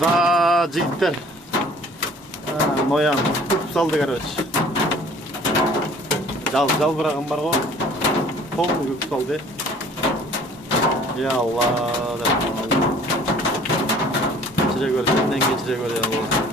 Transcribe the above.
Да, жігіттер. Ноян көп салды, короче. Жалбырағым бар ғой. Полный көп салды. Ya Allah. Geçire gör, senden geçire gör ya Allah.